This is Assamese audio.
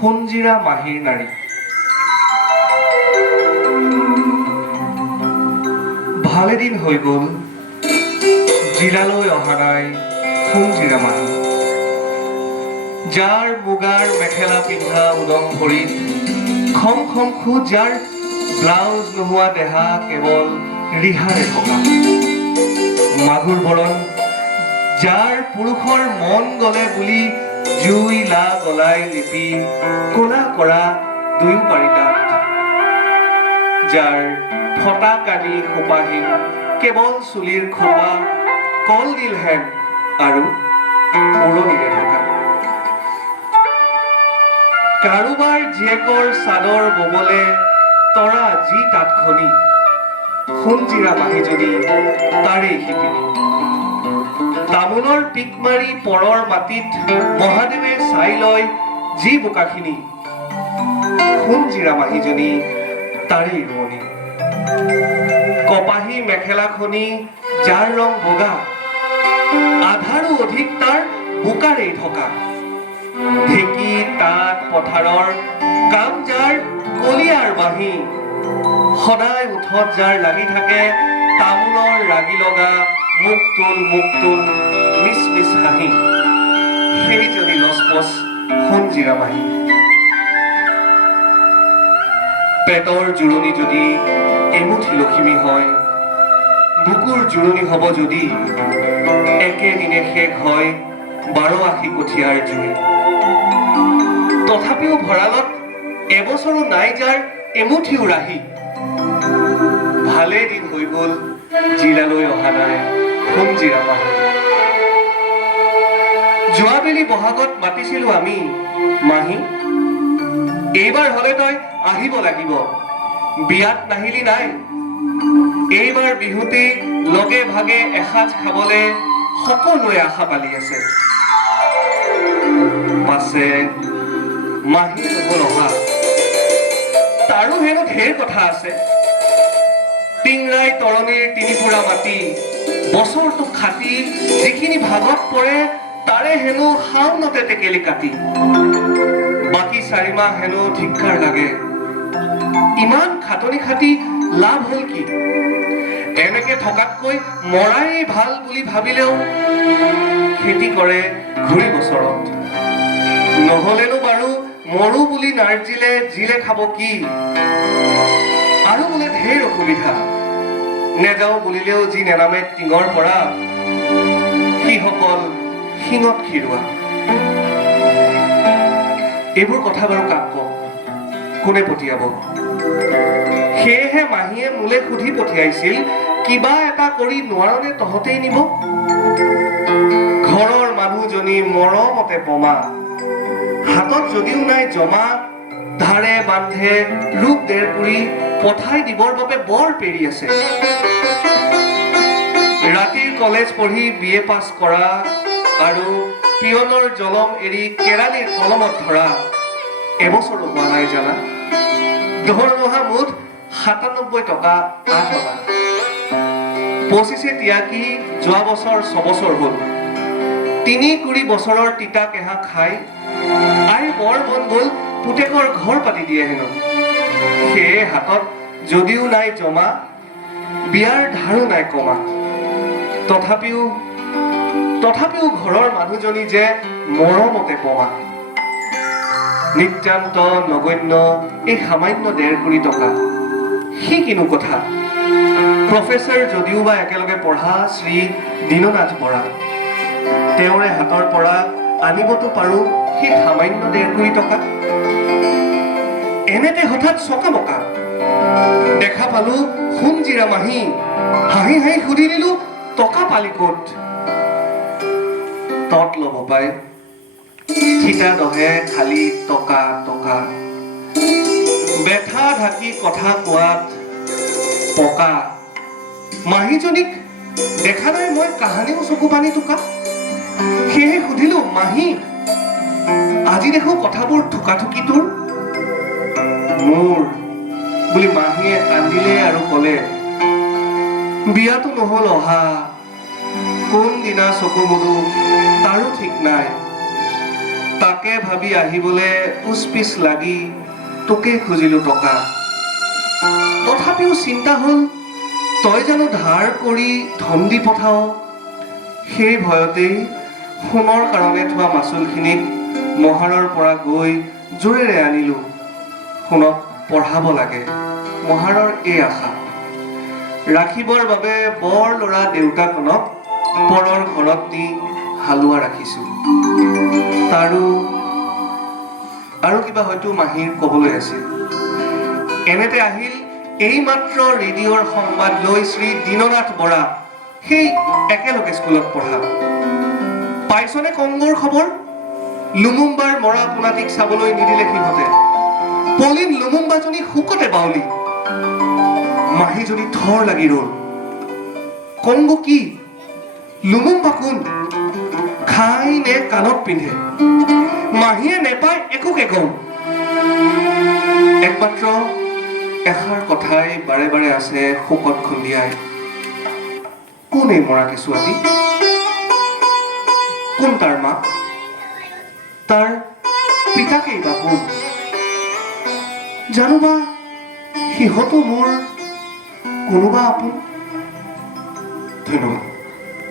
সোণজিৰা মাহীৰ নাৰী। ভালেদিন হৈ গ'ল জিলালৈ অহা নাই সোণজিৰা মাহী। যাৰ মুগাৰ মেখেলা পিন্ধা উদং ভৰিত খম খম খুদ, যাৰ ব্লাউজ নোহোৱা দেহা কেৱল ৰিহাৰে থকা, মাগুৰ বৰণ যাৰ পুৰুষৰ মন গলে বুলি জুই লা গলাই লিপি ক'লা কৰা দুয়ো পাৰিতাত, যাৰ ফটা কানি সোপাহীন কেৱল চুলিৰ খোপা কলডিল হেন আৰু উৰণিৰে থকা, কাৰোবাৰ জীয়েকৰ চাদৰ ববলে তৰা যি তাঁতখনি, সোণজিৰা মাহীজনী তাৰেই শিপিনী। তামোলৰ পিক মাৰি পৰৰ মাটিত মহাদেৱে চাই লয় যি বোকাখিনি, সোণজিৰা মাহীজনী তাৰেই ৰোৱনী। কপাহী মেখেলাখনি যাৰ ৰং বগা, আধাৰো অধিক তাৰ বোকাৰেই থকা, ঢেঁকী তাঁত পথাৰৰ কাম যাৰ কলিয়াৰ বাঁহী, সদায় উঠত যাৰ লাগি থাকে তামোলৰ ৰাগি লগা মুখ তুল মিছ মিছ হাঁহি, সেইজনী লচপচ সোণজিৰা মাহী। পেটৰ জোৰণি যদি এমুঠি লখিমী হয়, বুকুৰ জোৰণি হ'ব যদি একেদিনে শেষ হয় 12 কঠীয়াৰ জুই। তথাপিও ভঁৰালত এবছৰো নাই যাৰ এমুঠিও ৰাহি। ভালে দিন হৈ গ'ল জিলালৈ অহা নাই সোণজিৰা মাহী। যোৱাবেলি বহাগত মাতিছিলো আমি, মাহী এইবাৰ হলে তই আহিব লাগিব, বিয়াত নাহিলি নাই। এইবাৰ বিহুতে লগে ভাগে এসাঁজ খাবলে সকলোৱে আশা পালি আছে। পাছে মাহী নহল অহা, তাৰো হেনো ঢেৰ কথা আছে। টিংৰাই তৰণিৰ তিনিপুৰা মাটি বছৰটো খাটি যিখিনি ভাগত পৰে তাৰে হেনো শাওনতে টেকেলি কাটি, বাকী 4 মাহ হেনো ধিক্কাৰ লাগে। ইমান খাটনি খাটি লাভ হল কি? এনেকে থকাতকৈ মৰাই ভাল বুলি ভাবিলেও খেতি কৰে ঘূৰি বছৰত। নহলেনো বাৰু মৰো বুলি নাৰ্জিলে জিলে খাব কি? আৰু বোলে ঢেৰ অসুবিধা, নেযাও বুলিলেও যি নেনামে টিঙৰ পৰা, সিসকল শিঙত খিৰোৱা। এইবোৰ কথা বাৰু কাক কম, কোনে পঠিয়াব? সেয়েহে মাহীয়ে মোলে সুধি পঠিয়াইছিল, কিবা এটা কৰি নোৱাৰনে তহঁতেই নিব? ঘৰৰ মানুহজনী মৰমতে পমা, হাতত যদিও নাই জমা, ধাৰে বান্ধে ৰূপ ডেৰ কৰি পঠাই দিবৰ বাবে বৰ পেৰি আছে। ৰাতিৰ কলেজ পঢ়ি BA পাছ কৰা আৰু পিয়নৰ জলম এৰি কেৰাণীৰ কলমত ধৰা এবছৰো হোৱা নাই জানা। দৰমহা মুঠ 97 টকা 8 অনা। 25 তিয়াকি যোৱা বছৰ 6 বছৰ হ'ল। 3 বছৰৰ তিতা কেহা খাই আইৰ বৰ মন গ'ল পুতেকৰ ঘৰ পাতি দিয়ে হেনো। সেয়ে হাতত যদিও নাই জমা, বিয়াৰ ধাৰো নাই কমা। তথাপিও ঘৰৰ মানুহজনী যে মৰমতে পমা। নিত্যান্ত নগণ্য এই সামান্য 1.5 টকা, সি কিনো কথা? প্ৰফেচৰ যদিও বা একেলগে পঢ়া শ্ৰী দীননাথ বৰা, তেওঁৰে হাতৰ পৰা আনিবতো পাৰো সেই সামান্য 1.5 টকা। এনেতে হঠাৎ চকামকা দেখা পালো সোণজিৰা মাহী। হাঁহি হাঁহি সুধি দিলো, টকা পালি ক'ত? তত ল'ব পাই, ঠিতা দহে খালি টকা টকা, বেথা ঢাকি কথা কোৱাত পকা। মাহীজনীক দেখা নাই মই কাহানিও চকু পানী টোকা। সেয়েহে সুধিলো, মাহী আজি দেখো কথাবোৰ থুকাথুকি তোৰ? মোৰ বুলি মাহীয়ে কান্দিলে আৰু কলে, বিয়াতো নহল অহা, কোনদিনা চকু মুদো তাৰো ঠিক নাই। তাকে ভাবি আহিবলৈ উচপিচ লাগি তোকে খুজিলো টকা। তথাপিও চিন্তা হ'ল তই জানো ধাৰ কৰি ধন দি পঠাও। সেই ভয়তেই সোণৰ কাৰণে থোৱা মাচুলখিনিক মহাৰৰ পৰা গৈ জোৰেৰে আনিলো। সোণক পঢ়াব লাগে, মহাৰৰ এই আশা। ৰাখিবৰ বাবে বৰ ল'ৰা দেউতাকনক পৰৰ ঘৰত নি হালোৱা ৰাখিছো। আৰু কিবা হয়তো মাহীৰ ক'বলৈ আছিল। এনেতে আহিল এইমাত্ৰ ৰেডিঅ'ৰ সংবাদ লৈ শ্ৰী দীননাথ বৰা, সেই একেলগে স্কুলত পঢ়া। পাইছনে কংগৰ খবৰ? লুমুম্বাৰ মৰা পোনাটিক চাবলৈ নিদিলে সিহঁতে। পলিন লুমুম্বাজনী শুকতে বাউলি। মাহী যদি থৰ লাগি ৰল। কংগ কি? লুমুম্বা কোন? খাই নে কাণত পিন্ধে? মাহীয়ে নেপায় একোকে কওঁ। একমাত্ৰ এষাৰ কথাই বাৰে বাৰে আছে শোকত খুন্দিয়াই। কোন এই মৰা কেঁচুৱাটি? কোন তাৰ মাক? তাৰ পিতাকেই বা কোন? জানোবা সিহঁতো মোৰ কোনোবা আপোন। ধন্যবাদ।